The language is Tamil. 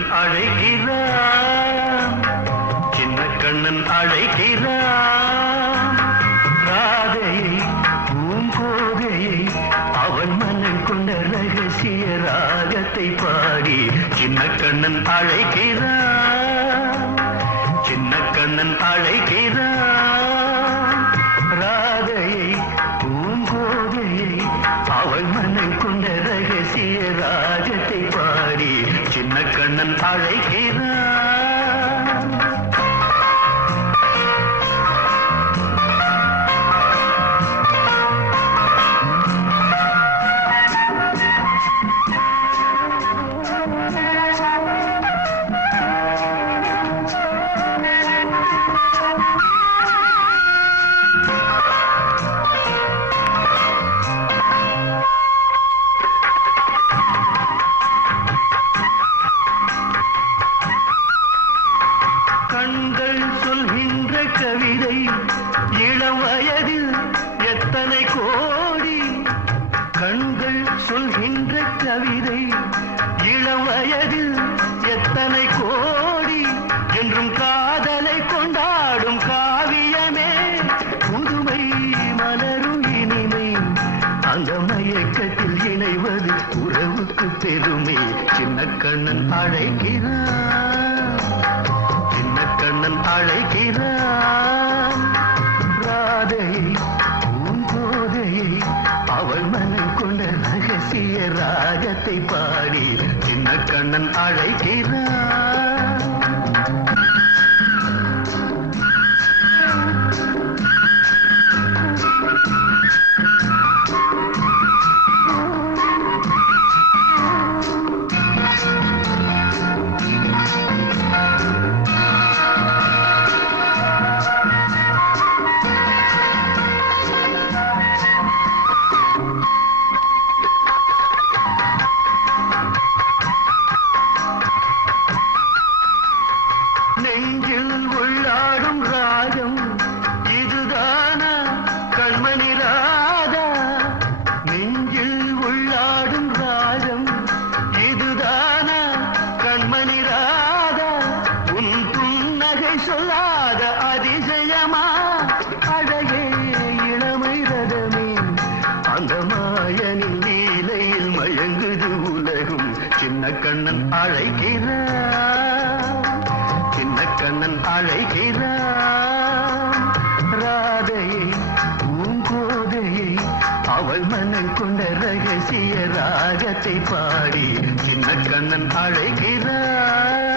கண்ணன் அழைக்கிறான், சின்ன கண்ணன் அழைக்கிறான். ராதையை பூங்கோதையை அவன் மன்னன் கொண்ட ரகசிய ராகத்தை பாடி சின்ன கண்ணன் அழைக்கிறான், சின்ன கண்ணன் அழைக்கிறான். ராதையை பூங்கோதையை அவள் மன்னன் கொண்ட ரகசிய ராகத்தை பாடி சின்ன கண்ணன் அழைக்கிறான். கண்கள் சொல்கின்ற கவிதை இளம் வயதில் எத்தனை கோடி, கண்கள் சொல்கின்ற கவிதை இளம் வயதில் எத்தனை கோடி, என்றும் காதலை கொண்டாடும் காவியமே புதுமை மலரும் இனிமை, அந்த மயக்கத்தில் இணைவது உறவுக்கு பெருமை. சின்ன கண்ணன் அழைக்கிறான், சின்ன கண்ணன் அழைக்கிறான். ராதையை பூங்கோதையை அவள் மனம் கொண்ட ரகசிய ராகத்தை பாடி சின்ன கண்ணன் அழைக்கிறான். நெஞ்சில் உள்ளாடும் ராகம் இதுதானா கண்மணி ராதா, நெஞ்சில் உள்ளாடும் ராகம் இதுதானா கண்மணி ராதா, உன் புன்னகை சொல்லாத அதிசயமா அழகே இளமை ரதமே, அந்த மாயனின் நீலையில் மயங்குது உலகும். சின்ன கண்ணன் அழைக்கிறான், சின்ன கண்ணன் அழைக்கிறான். ராதையை பூங்கோதையை அவள் மனம் கொண்ட ரகசிய ராகத்தை பாடி சின்ன கண்ணன் அழைக்கிறான்.